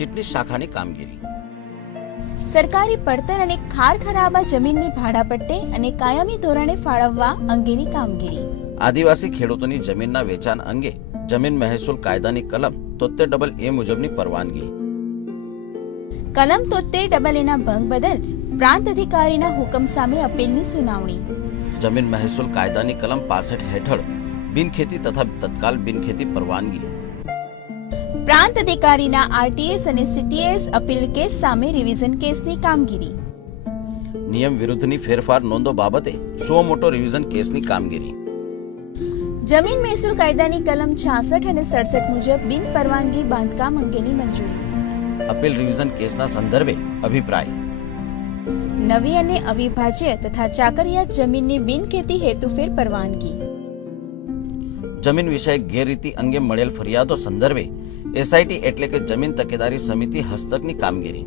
ચીટની શાખાની કામગીરી. સરકારી પડતર અને ખાર ખરાબા જમીનની ભાડાપટ્ટે અને કાયમી ધોરણે ફાળવવા અંગેની કામગીરી. આદિવાસી ખેડૂતોની જમીનના વેચાણ અંગે જમીન મહેસૂલ કાયદાની કલમ 73AA મુજબની પરવાનગી. કલમ 73AA ના ભંગ બદલ પ્રાંત અધિકારીના હુકમ સામે અપીલની સુનાવણી. જમીન મહેસૂલ કાયદાની કલમ 65 હેઠળ બિનખેતી તથા તત્કાલ બિનખેતી પરવાનગી. પ્રાંત અધિકારીના આરટીએસ અને સીટીએસ અપીલ કેસ સામે રિવિઝન કેસની કામગીરી. નિયમ વિરુદ્ધની ફેરફાર નોંધો બાબતે સો મોટો રિવિઝન કેસની કામગીરી. જમીન મહેસૂલ કાયદાની કલમ 66 અને 67 મુજબ બિન પરવાનગી બાંધકામ અંગેની મંજૂરી. અપીલ રિવિઝન કેસના સંદર્ભે અભિપ્રાય. નવી અને અવિભાજ્ય તથા ચાકરિયાત જમીનની બિનખેતી હેતુફેર પરવાનગી. જમીન વિષયક ગેરરીતિ અંગે મળેલ ફરિયાદો સંદર્ભે એસઆઈટી એટલે કે જમીન તકેદારી સમિતિ હસ્તકની કામગીરી.